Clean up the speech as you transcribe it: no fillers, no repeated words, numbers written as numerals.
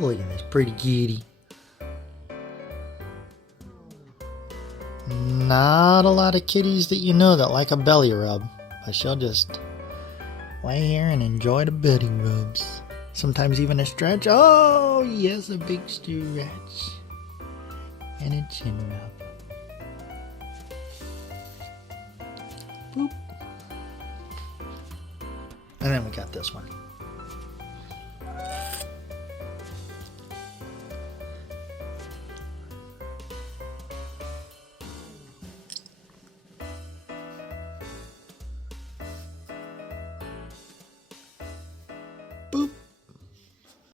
Look at this pretty kitty. Not a lot of kitties that you know that like a belly rub, but she'll just lay here and enjoy the belly rubs. Sometimes even a stretch. Oh, yes, a big stretch. And a chin rub. Boop. And then we got this one.